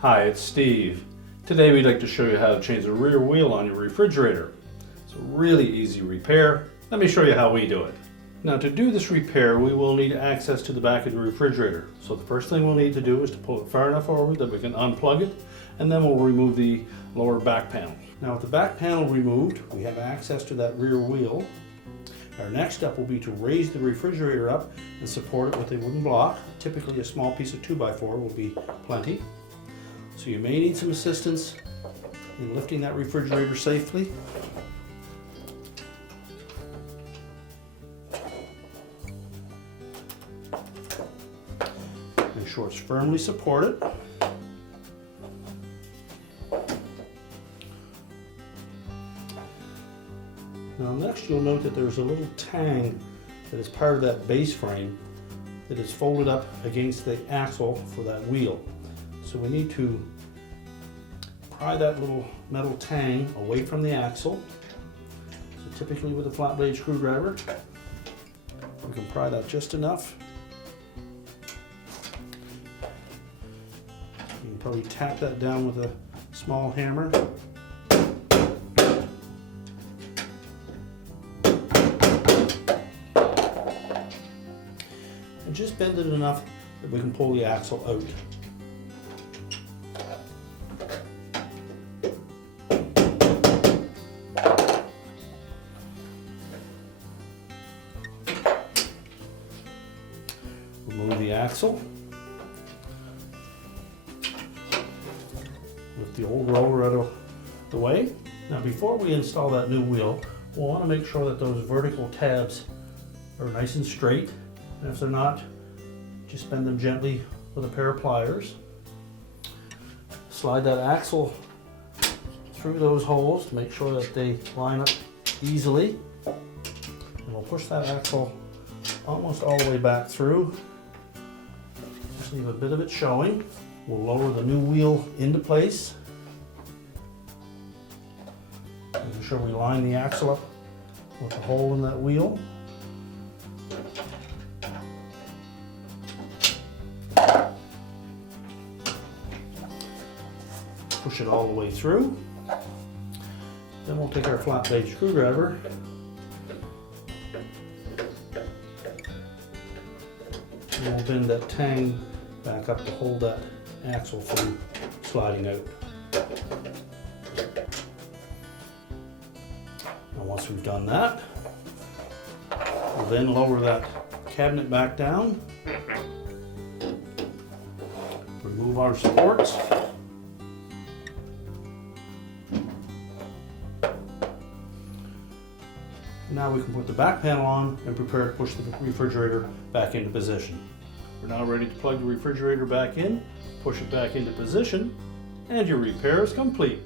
Hi, it's Steve. Today we'd like to show you how to change the rear wheel on your refrigerator. It's a really easy repair. Let me show you how we do it. Now, to do this repair, we will need access to the back of the refrigerator. So the first thing we'll need to do is to pull it far enough over that we can unplug it, and then we'll remove the lower back panel. Now, with the back panel removed, we have access to that rear wheel. Our next step will be to raise the refrigerator up and support it with a wooden block. Typically a small piece of 2x4 will be plenty. So you may need some assistance in lifting that refrigerator safely. Make sure it's firmly supported. Now next you'll note that there's a little tang that is part of that base frame that is folded up against the axle for that wheel. So we need to pry that little metal tang away from the axle. So typically with a flat blade screwdriver, we can pry that just enough. You can probably tap that down with a small hammer. And just bend it enough that we can pull the axle out. Remove the axle. Lift the old roller out of the way. Now before we install that new wheel, we'll want to make sure that those vertical tabs are nice and straight. And if they're not, just bend them gently with a pair of pliers. Slide that axle through those holes to make sure that they line up easily. And we'll push that axle almost all the way back through. Just leave a bit of it showing. We'll lower the new wheel into place. Making sure we line the axle up with a hole in that wheel. Push it all the way through. Then we'll take our flat blade screwdriver and we'll bend that tang back up to hold that axle from sliding out. And once we've done that, we'll then lower that cabinet back down, remove our supports, now we can put the back panel on and prepare to push the refrigerator back into position. We're now ready to plug the refrigerator back in, push it back into position, and your repair is complete.